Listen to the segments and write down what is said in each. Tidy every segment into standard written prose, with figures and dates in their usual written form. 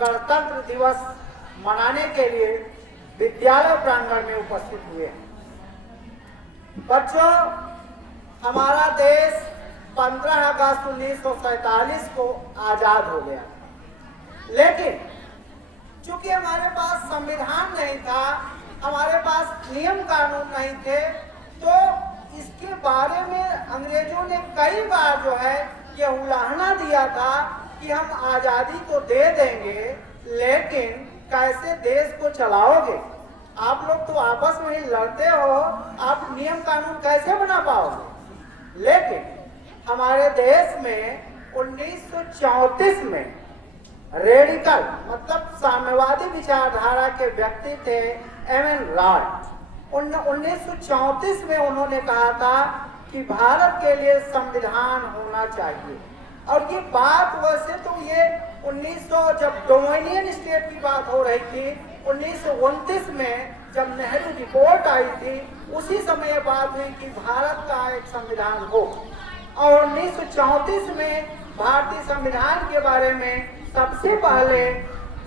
गणतंत्र दिवस मनाने के लिए विद्यालय प्रांगण में उपस्थित हुए हैं। बच्चों, हमारा देश 15 अगस्त 1947 को आजाद हो गया, लेकिन चूंकि हमारे पास संविधान नहीं था, हमारे पास नियम कानून नहीं थे, तो इसके बारे में अंग्रेजों ने कई बार जो है ये उलाहना दिया था कि हम आजादी तो दे देंगे, लेकिन कैसे देश को चलाओगे? आप लोग तो आपस में ही लड़ते हो, आप नियम कानून कैसे बना पाओगे? लेकिन हमारे देश में 1934 में रेडिकल मतलब साम्यवादी विचारधारा के व्यक्ति थे एम.एन. रॉय। 1934 में उन्होंने कहा था कि भारत के लिए संविधान होना चाहिए। और ये बात वैसे तो ये 1900 जब डोमिनियन स्टेट की बात हो रही थी, 1929 में जब नेहरू रिपोर्ट आई थी, उसी समय बात हुई कि भारत का एक संविधान हो। और 1934 में भारतीय संविधान के बारे में सबसे पहले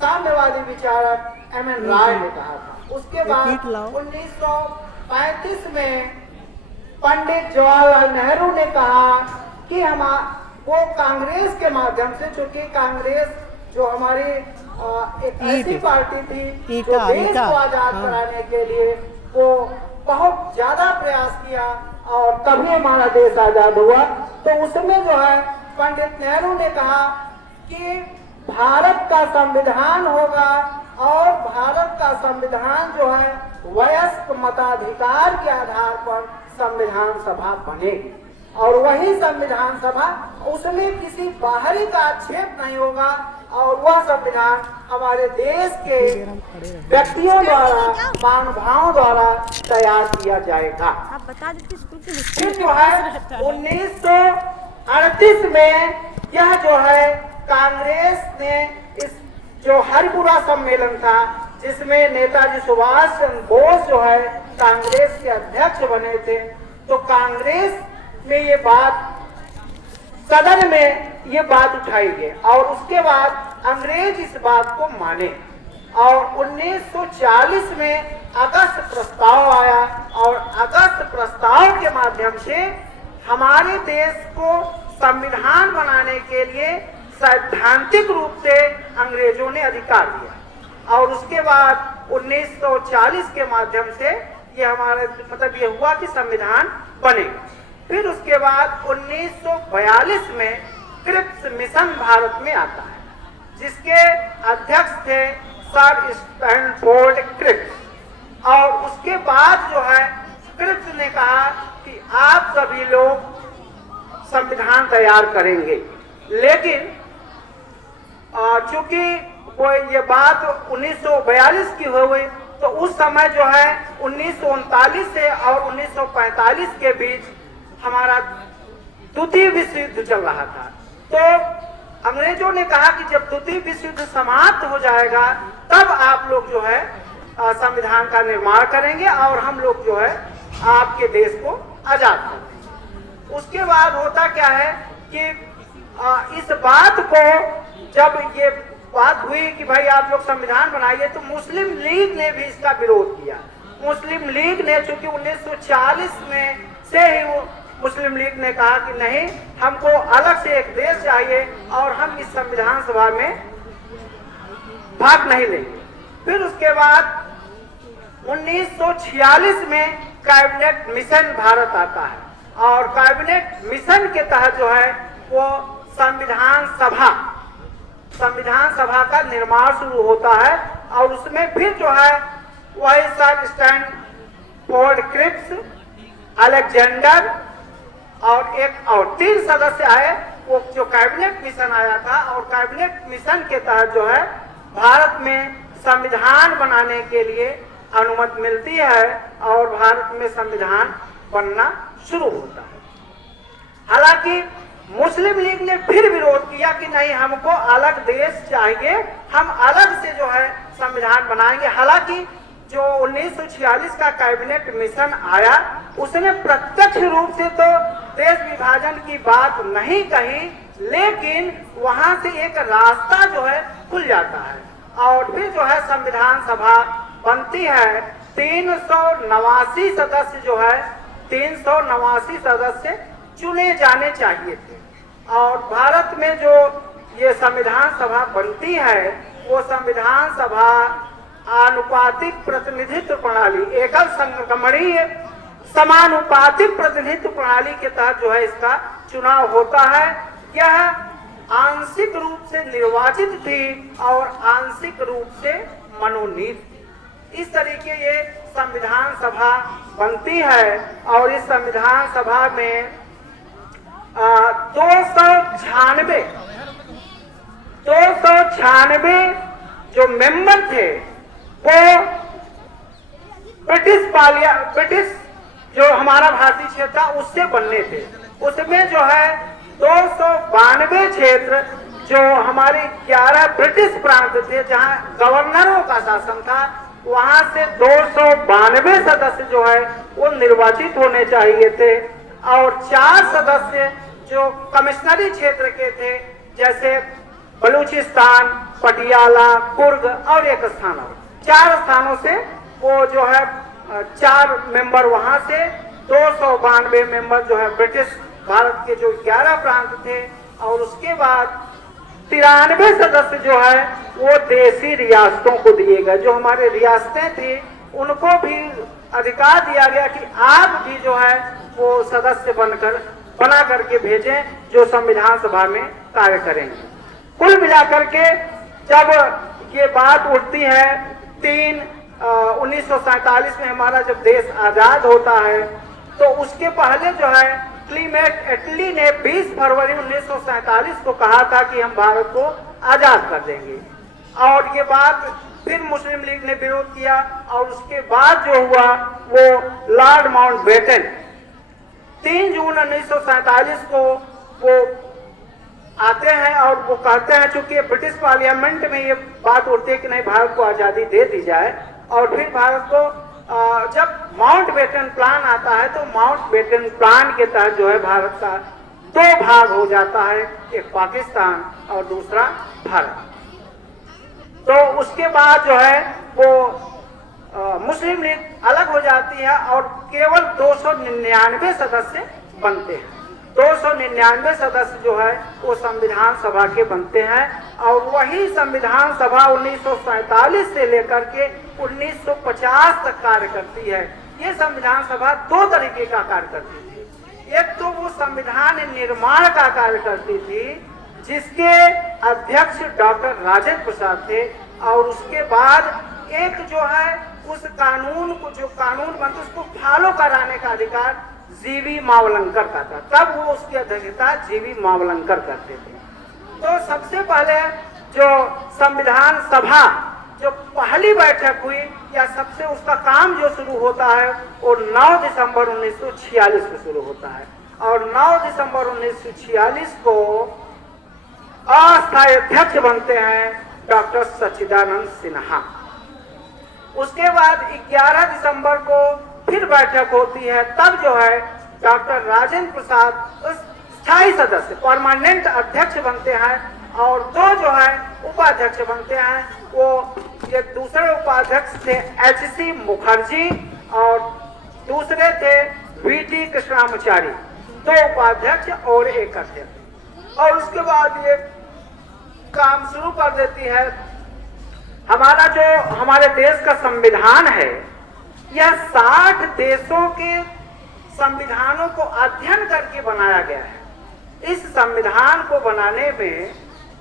साम्यवादी विचारक एम.एन. रॉय ने कहा था। उसके बाद 1935 में पंडित जवाहरलाल नेहरू ने कहा कि वो कांग्रेस के माध्यम से, चूंकि कांग्रेस जो हमारी एक ऐसी पार्टी थी जो देश को आजाद कराने के लिए वो बहुत ज्यादा प्रयास किया और तभी हमारा देश आजाद हुआ। तो उसमें जो है पंडित नेहरू ने कहा कि भारत का संविधान होगा और भारत का संविधान जो है वयस्क मताधिकार के आधार पर संविधान सभा बनेगी और वही संविधान सभा, उसमें किसी बाहरी का आक्षेप नहीं होगा और वह संविधान हमारे देश के व्यक्तियों द्वारा, महानुभावों द्वारा तैयार किया जाएगा। आप बता देते स्कूल के फिर जो है 1938 में यह जो है कांग्रेस ने इस जो हरिपुरा सम्मेलन था, जिसमें नेताजी सुभाष चंद्र बोस जो है कांग्रेस के अध्यक्ष बने थे, तो कांग्रेस में ये बात, सदन में ये बात उठाई गई और उसके बाद अंग्रेज इस बात को माने और 1940 में अगस्त प्रस्ताव आया और अगस्त प्रस्ताव के माध्यम से हमारे देश को संविधान बनाने के लिए सैद्धांतिक रूप से अंग्रेजों ने अधिकार दिया और उसके बाद 1940 के माध्यम से ये हमारा मतलब ये हुआ कि संविधान बनेगा। फिर उसके बाद 1942 में क्रिप्स मिशन भारत में आता है, जिसके अध्यक्ष थे सर स्टैनफोर्ड क्रिप्स। और उसके बाद जो है क्रिप्स ने कहा कि आप सभी लोग संविधान तैयार करेंगे, लेकिन चूंकि वो ये बात 1942 की हो गई, तो उस समय जो है 1939 से और 1945 के बीच हमारा द्वितीय विश्व युद्ध चल रहा था। तो अंग्रेजों ने कहा कि जब द्वितीय विश्व युद्ध समाप्त हो जाएगा तब आप लोग जो है संविधान का निर्माण करेंगे और हम लोग जो है आपके देश को आजाद करेंगे। उसके बाद होता क्या है कि इस बात को जब ये बात हुई कि भाई आप लोग संविधान बनाइए, तो मुस्लिम लीग ने भी इसका विरोध किया। मुस्लिम लीग ने, चूंकि 1940 में से ही वो मुस्लिम लीग ने कहा कि नहीं, हमको अलग से एक देश चाहिए और हम इस संविधान सभा में भाग नहीं लेंगे। फिर उसके बाद 1946 में कैबिनेट मिशन भारत आता है और कैबिनेट मिशन के तहत जो है वो संविधान सभा का निर्माण शुरू होता है और उसमें फिर जो है वही सर स्टैनफोर्ड क्रिप्स, अलेक्जेंडर और 3 सदस्य आए। वो जो कैबिनेट मिशन आया था और कैबिनेट मिशन के तहत जो है भारत में संविधान बनाने के लिए अनुमति मिलती है और भारत में संविधान बनना शुरू होता है। हालांकि मुस्लिम लीग ने फिर विरोध किया कि नहीं, हमको अलग देश चाहिए, हम अलग से जो है संविधान बनाएंगे। हालांकि जो 1946 का कैबिनेट मिशन आया उसने प्रत्यक्ष रूप से तो देश विभाजन की बात नहीं कही, लेकिन वहां से एक रास्ता जो है खुल जाता है। और फिर जो है संविधान सभा बनती है। 389 सदस्य जो है 389 सदस्य चुने जाने चाहिए थे। और भारत में जो ये संविधान सभा बनती है वो संविधान सभा आनुपातिक प्रतिनिधित्व प्रणाली, एकल संगमणीय समानुपातिक प्रतिनिधित्व प्रणाली के तहत जो है इसका चुनाव होता है। यह आंशिक रूप से निर्वाचित थी और आंशिक रूप से मनोनीत थी। इस तरीके ये संविधान सभा बनती है। और इस संविधान सभा में 296 जो मेंबर थे वो ब्रिटिश जो हमारा भारतीय क्षेत्र था उससे बनने थे। उसमें जो है 292 क्षेत्र जो हमारे 11 ब्रिटिश प्रांत थे जहां गवर्नरों का शासन था, वहां से 292 सदस्य जो है वो निर्वाचित होने चाहिए थे। और 4 सदस्य जो कमिश्नरी क्षेत्र के थे, जैसे बलूचिस्तान, पटियाला, कुर्ग और एक स्थान और 4 स्थानों से वो जो है 4 मेंबर वहां से, 292 मेंबर जो है ब्रिटिश भारत के जो 11 प्रांत थे। और उसके बाद 93 सदस्य जो है वो देसी रियासतों को दिए गए। जो हमारे रियासतें थी उनको भी अधिकार दिया गया कि आप भी जो है वो सदस्य बना करके भेजें जो संविधान सभा में कार्य करेंगे। कुल मिलाकर के जब ये बात उठती है 1947 में हमारा जब देश आजाद होता है, तो उसके पहले जो है क्लीमेट एटली ने 20 फरवरी 1947 को कहा था कि हम भारत को आजाद कर देंगे। और ये बात फिर मुस्लिम लीग ने विरोध किया। और उसके बाद जो हुआ वो लॉर्ड माउंटबेटन 3 जून 1947 को वो आते हैं और वो कहते हैं, चूंकि ब्रिटिश पार्लियामेंट में ये बात उठती है कि नहीं भारत को आजादी दे दी जाए। और फिर भारत को जब माउंटबेटन प्लान आता है तो माउंटबेटन प्लान के तहत जो है भारत का 2 भाग हो जाता है, एक पाकिस्तान और दूसरा भारत। तो उसके बाद जो है वो मुस्लिम लीग अलग हो जाती है और केवल 299 सदस्य बनते हैं। 299 सदस्य जो है वो संविधान सभा के बनते हैं। और वही संविधान सभा 1947 से लेकर के 1950 तक कार्य करती है। ये संविधान सभा 2 तरीके का कार्य करती थी। एक तो वो संविधान निर्माण का कार्य करती थी जिसके अध्यक्ष डॉक्टर राजेंद्र प्रसाद थे। और उसके बाद एक जो है उस कानून को, जो कानून बनता उसको फॉलो कराने का अधिकार जीवी मावलंकर का था। तब वो उसकी अध्यक्षता जीवी मावलंकर करते थे। तो सबसे पहले जो संविधान सभा जो पहली बैठक हुई या सबसे उसका काम जो शुरू होता है वो 9 दिसंबर 1946 को शुरू होता है। और 9 दिसंबर 1946 को अस्थायी अध्यक्ष बनते हैं डॉक्टर सच्चिदानंद सिन्हा। उसके बाद 11 दिसंबर को फिर बैठक होती है। तब जो है डॉक्टर राजेंद्र प्रसाद स्थायी सदस्य परमानेंट अध्यक्ष बनते हैं। और 2 जो है उपाध्यक्ष बनते हैं। वो ये दूसरे उपाध्यक्ष थे HC मुखर्जी और दूसरे थे VT कृष्णामाचारी। 2 उपाध्यक्ष और 1 अध्यक्ष। और उसके बाद ये काम शुरू कर देती है। हमारा जो हमारे देश का संविधान है यह 60 देशों के संविधानों को अध्ययन करके बनाया गया है। इस संविधान को बनाने में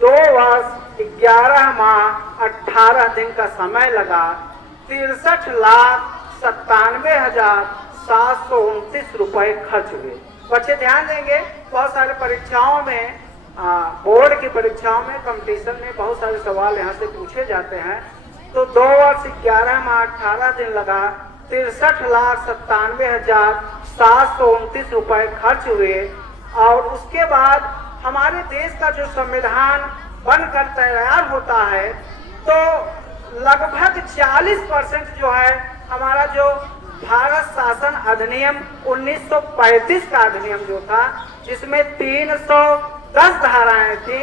2 वर्ष 11 माह 18 दिन का समय लगा। 63,97,729 रुपए खर्च हुए। बच्चे ध्यान देंगे, बहुत सारे परीक्षाओं में, बोर्ड की परीक्षाओं में, कंपटीशन में बहुत सारे सवाल यहाँ से पूछे जाते हैं। तो 2 वर्ष 11 माह 18 दिन लगा, 63,97,729 रुपए खर्च हुए। और उसके बाद हमारे देश का जो संविधान बनकर तैयार होता है तो लगभग 40% जो है हमारा जो भारत शासन अधिनियम 1935 का अधिनियम जो था, जिसमें 310 धाराएं थी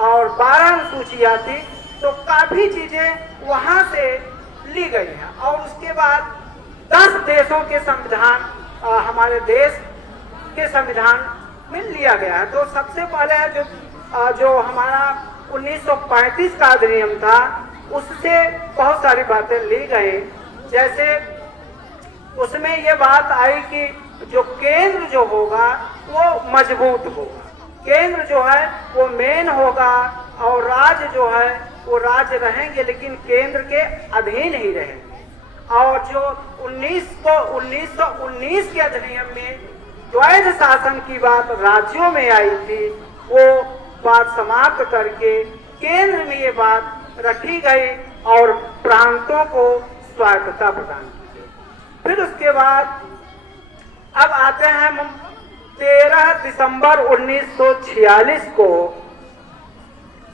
और 12 अनुसूचियां थी, तो काफी चीजें वहां से ली गई हैं। और उसके बाद 10 देशों के संविधान हमारे देश के संविधान में लिया गया है। तो सबसे पहले है जो हमारा 1935 का अधिनियम था, उससे बहुत सारी बातें ली गई। जैसे उसमें ये बात आई कि जो केंद्र जो होगा वो मजबूत होगा, केंद्र जो है वो मेन होगा, और राज्य जो है वो राज्य रहेंगे लेकिन केंद्र के अधीन ही रहेंगे। और जो 1919 के अधिनियम में द्वैध शासन की बात राज्यों में आई थी, वो बात समाप्त करके केंद्र में ये बात रखी गई और प्रांतों को स्वायत्तता प्रदान की गई। फिर उसके बाद अब आते हैं 13 दिसंबर 1946 को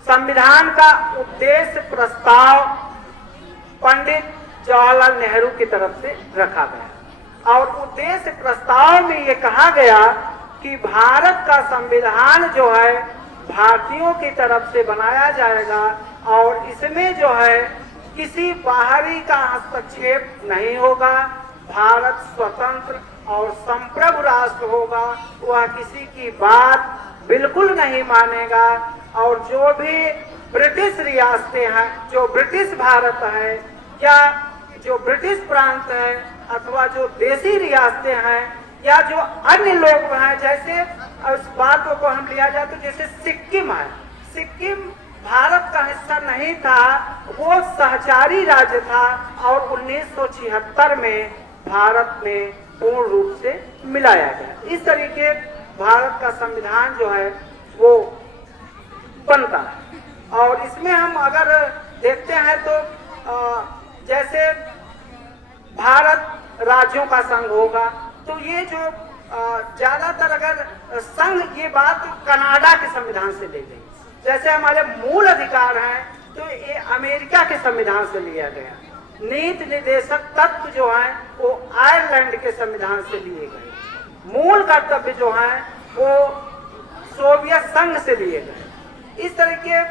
संविधान का उद्देश्य प्रस्ताव पंडित जवाहरलाल नेहरू की तरफ से रखा गया। और उद्देश्य प्रस्ताव में ये कहा गया कि भारत का संविधान जो है भारतीयों की तरफ से बनाया जाएगा और इसमें जो है किसी बाहरी का हस्तक्षेप नहीं होगा। भारत स्वतंत्र और संप्रभु राष्ट्र होगा, वह किसी की बात बिल्कुल नहीं मानेगा। और जो भी ब्रिटिश रियासतें हैं, जो ब्रिटिश भारत है या जो ब्रिटिश प्रांत है, अथवा जो देसी रियासतें हैं या जो अन्य लोग हैं, जैसे उस बात को हम लिया जाए तो जैसे सिक्किम है, सिक्किम भारत का हिस्सा नहीं था, वो सहचारी राज्य था और 1976 में भारत में पूर्ण रूप से मिलाया गया। इस तरीके भारत का संविधान जो है वो बनता है। और इसमें हम अगर देखते हैं तो जैसे भारत राज्यों का संघ होगा, तो ये जो ज्यादातर अगर संघ, ये बात कनाडा के संविधान से ली गई। जैसे हमारे मूल अधिकार हैं तो ये अमेरिका के संविधान से लिया गया। नीति निर्देशक तत्व जो हैं वो आयरलैंड के संविधान से लिए गए। मूल कर्तव्य जो हैं वो सोवियत संघ से लिए गए। इस तरह के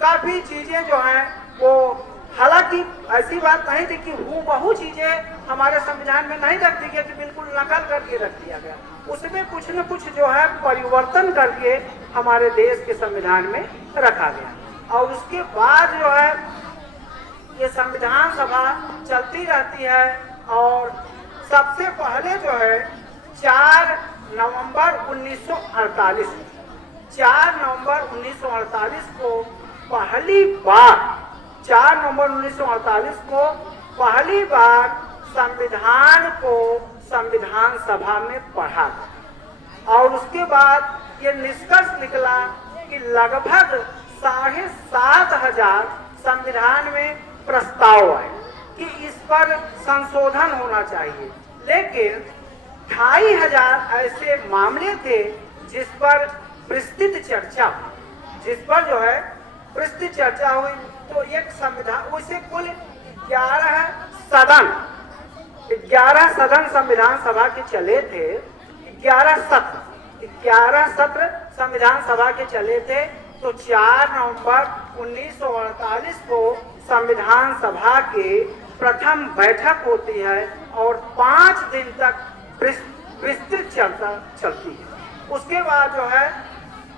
काफी चीजें जो हैं वो, हालांकि ऐसी बात नहीं थी कि हूबहू चीजें हमारे संविधान में नहीं रख दी गई कि बिल्कुल नकल करके रख दिया गया, उसमें कुछ न कुछ जो है परिवर्तन करके हमारे देश के संविधान में रखा गया। और उसके बाद जो है ये संविधान सभा चलती रहती है। और सबसे पहले जो है 4 नवंबर 1948 को पहली बार 4 नवंबर 1948 को पहली बार संविधान को संविधान सभा में पढ़ा गया। और उसके बाद ये निष्कर्ष निकला कि लगभग 7,500 संविधान में प्रस्ताव आए कि इस पर संशोधन होना चाहिए, लेकिन 2,500 ऐसे मामले थे जिस पर विस्तृत चर्चा हुई, जिस पर जो है विस्तृत चर्चा हुई। तो एक संविधान, उसे कुल 11 सदन संविधान सभा के चले थे। 11 सत्र संविधान सभा के चले थे। तो 4 नवंबर 1948 को संविधान सभा की प्रथम बैठक होती है और 5 दिन तक विस्तृत चर्चा चलती है। उसके बाद जो है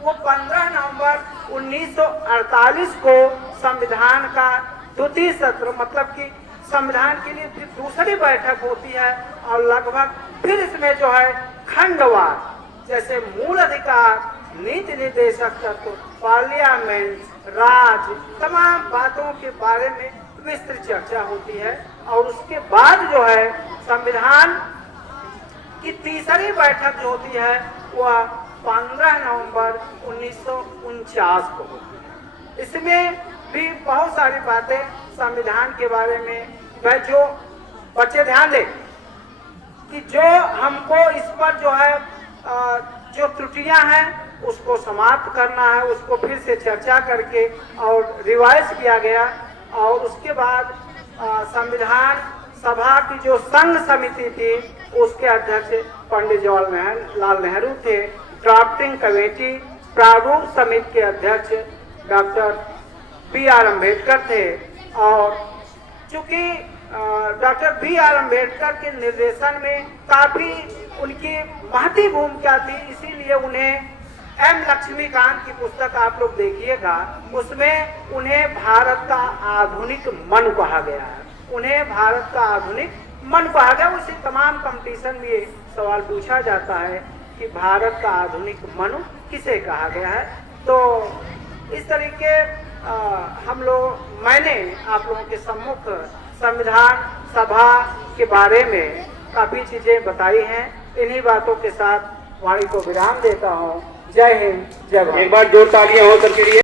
वो 15 नवंबर 1948 को संविधान का द्वितीय सत्र, मतलब कि संविधान के लिए दूसरी बैठक होती है। और लगभग फिर इसमें जो है खंडवार, जैसे मूल अधिकार, नीति निर्देशक तत्व, पार्लियामेंट, राज्य, तमाम बातों के बारे में विस्तृत चर्चा होती है। और उसके बाद जो है संविधान की तीसरी बैठक जो होती है वह 15 नवंबर 1949 को होती है। इसमें भी बहुत सारी बातें संविधान के बारे में, वह जो बच्चे ध्यान दें कि जो हमको इस पर जो है जो त्रुटियां हैं उसको समाप्त करना है, उसको फिर से चर्चा करके और रिवाइज किया गया। और उसके बाद संविधान सभा की जो संघ समिति थी उसके अध्यक्ष पंडित जवाहरलाल नेहरू थे। ड्राफ्टिंग कमेटी, प्रारूप समिति के अध्यक्ष डॉक्टर बी आर अम्बेडकर थे। और चूंकि डॉक्टर बी आर अम्बेडकर के निर्देशन में काफी उनकी महती भूमिका थी, इसीलिए उन्हें एम लक्ष्मीकांत की पुस्तक आप लोग देखिएगा, उसमें उन्हें भारत का आधुनिक मनु कहा गया है। उन्हें भारत का आधुनिक मनु कहा गया। उसी तमाम कंपटीशन में ये सवाल पूछा जाता है कि भारत का आधुनिक मनु किसे कहा गया है। तो इस तरीके मैंने आप लोगों के सम्मुख संविधान सभा के बारे में काफी चीजें बताई हैं। इन्हीं बातों के साथ वाणी को विराम देता हूँ। जय हिंद, जय भारत। एक बार जोर तालियां हो सबके लिए।